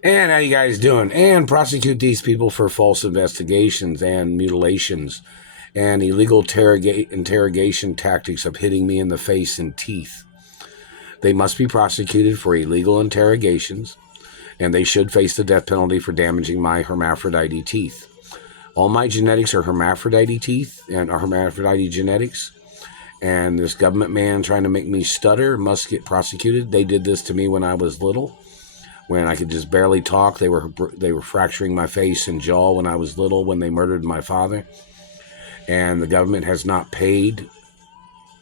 And how you guys doing? And prosecute these people for false investigations and mutilations and illegal interrogation tactics of hitting me in the face and teeth. They must be prosecuted for illegal interrogations, and they should face the death penalty for damaging my hermaphrodite teeth. All my genetics are hermaphrodite teeth and are hermaphrodite genetics. And this government man trying to make me stutter must get prosecuted. They did this to me when I was little, when I could just barely talk. They were fracturing my face and jaw when I was little, when they murdered my father. And the government has not paid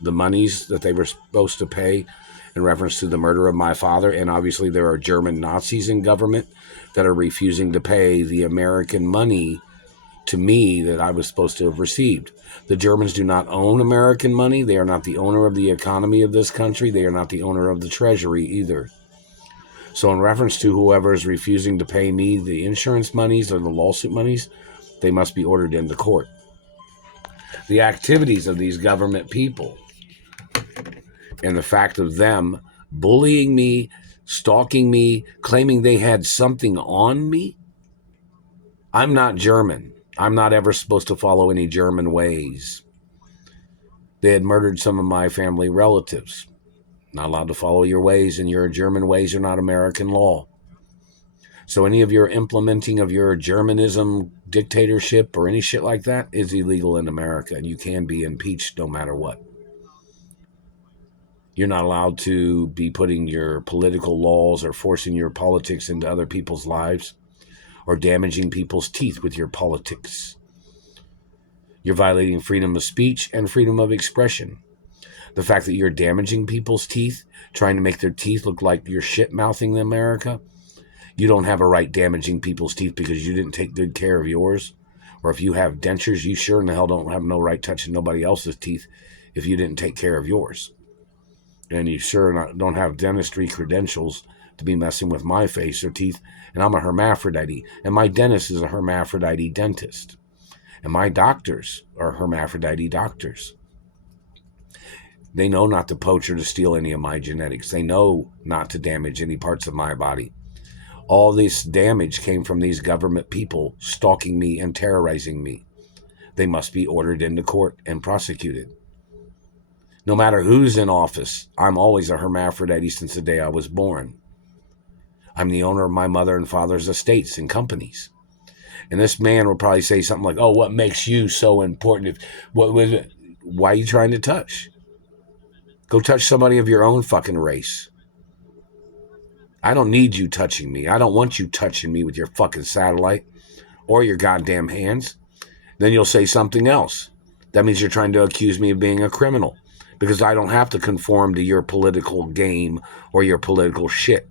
the monies that they were supposed to pay in reference to the murder of my father. And obviously there are German Nazis in government that are refusing to pay the American money to me that I was supposed to have received. The Germans do not own American money. They are not the owner of the economy of this country. They are not the owner of the treasury either. So in reference to whoever is refusing to pay me the insurance monies or the lawsuit monies, they must be ordered into court. The activities of these government people and the fact of them bullying me, stalking me, claiming they had something on me. I'm not German. I'm not ever supposed to follow any German ways. They had murdered some of my family relatives. Not allowed to follow your ways, and your German ways are not American law. So any of your implementing of your Germanism dictatorship or any shit like that is illegal in America, and you can be impeached no matter what. You're not allowed to be putting your political laws or forcing your politics into other people's lives or damaging people's teeth with your politics. You're violating freedom of speech and freedom of expression. The fact that you're damaging people's teeth, trying to make their teeth look like you're shit-mouthing America, you don't have a right damaging people's teeth because you didn't take good care of yours. Or if you have dentures, you sure in the hell don't have no right touching nobody else's teeth if you didn't take care of yours. And you sure don't have dentistry credentials to be messing with my face or teeth. And I'm a hermaphrodite, and my dentist is a hermaphrodite dentist. And my doctors are hermaphrodite doctors. They know not to poach or to steal any of my genetics. They know not to damage any parts of my body. All this damage came from these government people stalking me and terrorizing me. They must be ordered into court and prosecuted. No matter who's in office, I'm always a hermaphrodite since the day I was born. I'm the owner of my mother and father's estates and companies. And this man will probably say something like, oh, what makes you so important? Why are you trying to touch? Go touch somebody of your own fucking race. I don't need you touching me. I don't want you touching me with your fucking satellite or your goddamn hands. Then you'll say something else. That means you're trying to accuse me of being a criminal because I don't have to conform to your political game or your political shit.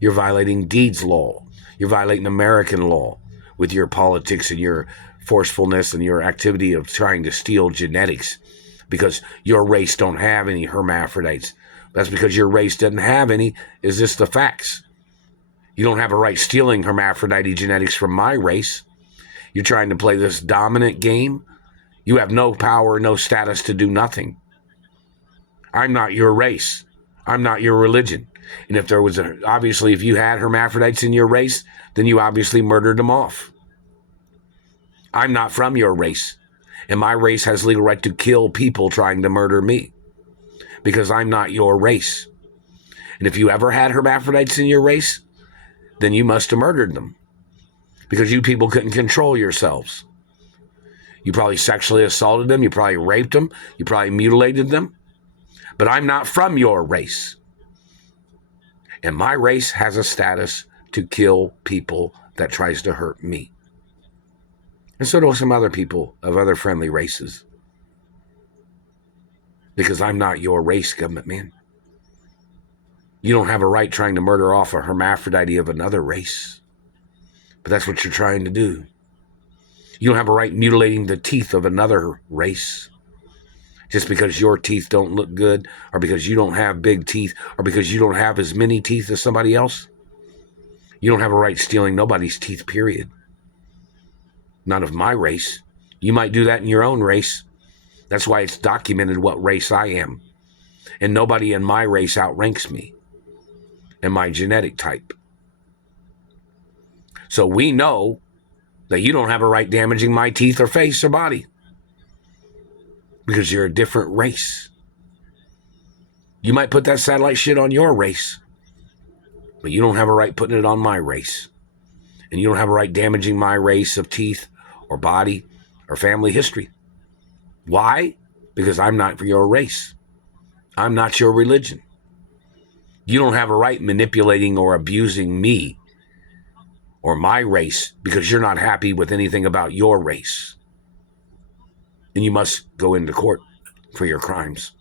You're violating Deeds law. You're violating American law with your politics and your forcefulness and your activity of trying to steal genetics because your race don't have any hermaphrodites. That's because your race doesn't have any. Is this the facts? You don't have a right stealing hermaphrodite genetics from my race. You're trying to play this dominant game. You have no power, no status to do nothing. I'm not your race. I'm not your religion. And if there was obviously, if you had hermaphrodites in your race, then you obviously murdered them off. I'm not from your race. And my race has legal right to kill people trying to murder me because I'm not your race. And if you ever had hermaphrodites in your race, then you must have murdered them because you people couldn't control yourselves. You probably sexually assaulted them. You probably raped them. You probably mutilated them. But I'm not from your race. And my race has a status to kill people that tries to hurt me. And so do some other people of other friendly races. Because I'm not your race, government man. You don't have a right trying to murder off a hermaphrodite of another race. But that's what you're trying to do. You don't have a right mutilating the teeth of another race. Just because your teeth don't look good, or because you don't have big teeth, or because you don't have as many teeth as somebody else. You don't have a right stealing nobody's teeth, period. Not of my race. You might do that in your own race. That's why it's documented what race I am. And nobody in my race outranks me and my genetic type. So we know that you don't have a right damaging my teeth or face or body because you're a different race. You might put that satellite shit on your race, but you don't have a right putting it on my race. And you don't have a right damaging my race of teeth or body or family history. Why? Because I'm not for your race. I'm not your religion. You don't have a right manipulating or abusing me or my race because you're not happy with anything about your race. And you must go into court for your crimes.